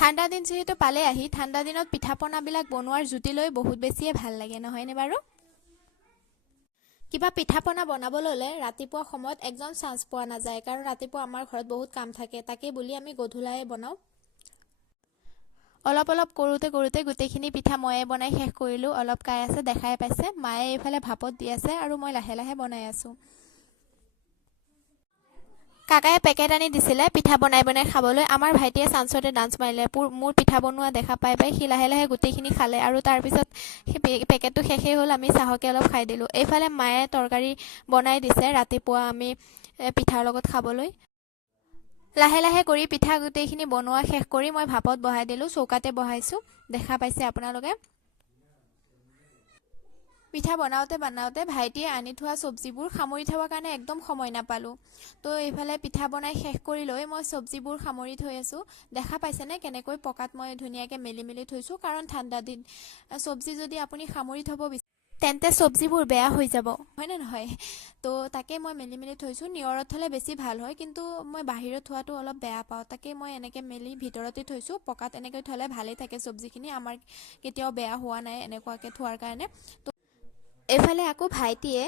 ঠাণ্ডা দিন যেহেতু পালে আহি ঠাণ্ডা দিনত পিঠা পনাবিলাক বনোৱাৰ জুতি লৈ বহুত বেছিয়ে ভাল লাগে নহয়নে বাৰু? কিবা পিঠা পনা বনাবলৈ হ'লে ৰাতিপুৱা সময়ত একদম চান্স পোৱা নাযায়, কাৰণ ৰাতিপুৱা আমাৰ ঘৰত বহুত কাম থাকে। তাকে বুলি আমি গধূলাই বনাওঁ। অলপ অলপ কৰোঁতে কৰোঁতে গোটেইখিনি পিঠা ময়ে বনাই শেষ কৰিলোঁ। অলপ কাই আছে, দেখাই পাইছে। মায়ে এইফালে ভাপত দি আছে আৰু মই লাহে লাহে বনাই আছোঁ। কাকায়ে পেকেট আনি দিছিলে পিঠা বনাই বনাই খাবলৈ। আমাৰ ভাইটিয়ে চান্সতে ডান্স মাৰিলে। মোৰ পিঠা বনোৱা দেখা পাই সি লাহে লাহে গোটেইখিনি খালে আৰু তাৰপিছত সেই পেকেটটো শেষেই হ'ল। আমি চাহকে অলপ খাই দিলোঁ। এইফালে মায়ে তৰকাৰী বনাই দিছে ৰাতিপুৱা আমি পিঠাৰ লগত খাবলৈ। লাহে লাহে কৰি পিঠা গোটেইখিনি বনোৱা শেষ কৰি মই ভাপত বহাই দিলোঁ। চৌকাতে বহাইছোঁ, দেখা পাইছে আপোনালোকে। পিঠা বনাওঁতে বনাওঁতে ভাইটিয়ে আনি থোৱা চব্জিবোৰ সামৰি থবৰ কাৰণে একদম সময় নাপালোঁ। তো এইফালে পিঠা বনাই শেষ কৰি লৈ মই চব্জিবোৰ সামৰি থৈ আছোঁ। দেখা পাইছেনে কেনেকৈ পকাত মই ধুনীয়াকৈ মেলি মেলি থৈছোঁ, কাৰণ ঠাণ্ডা দিন। চব্জি যদি আপুনি সামৰি থ'ব তেন্তে চব্জিবোৰ বেয়া হৈ যাব, হয়নে নহয়? তো তাকে মই মেলি মেলি থৈছোঁ। নিয়ৰত থ'লে বেছি ভাল হয়, কিন্তু মই বাহিৰত থোৱাটো অলপ বেয়া পাওঁ। তাকে মই এনেকৈ মেলি ভিতৰতে থৈছোঁ। পকাত এনেকৈ থ'লে ভালেই থাকে চব্জিখিনি। আমাৰ কেতিয়াও বেয়া হোৱা নাই এনেকুৱাকৈ থোৱাৰ কাৰণে। এইফালে আকৌ ভাইটিয়ে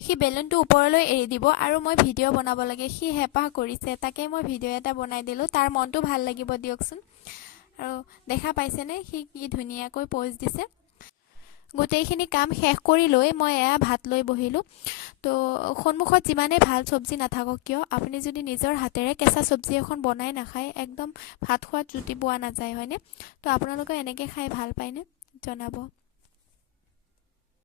সি বেলুনটো ওপৰলৈ এৰি দিব আৰু মই ভিডিঅ' বনাব লাগে। সি হেঁপাহ কৰিছে, তাকে মই ভিডিঅ' এটা বনাই দিলোঁ। তাৰ মনটো ভাল লাগিব দিয়কচোন। আৰু দেখা পাইছেনে সি কি ধুনীয়াকৈ প'জ দিছে। গোটেইখিনি কাম শেষ কৰি লৈ মই এয়া ভাত লৈ বহিলোঁ। তো সন্মুখত যিমানেই ভাল চব্জি নাথাকক কিয়, আপুনি যদি নিজৰ হাতেৰে কেঁচা চব্জি এখন বনাই নাখায়, একদম ভাত খোৱাত জুতি পোৱা নাযায়, হয়নে? তো আপোনালোকে এনেকৈ খাই ভাল পায়নে? জনাব।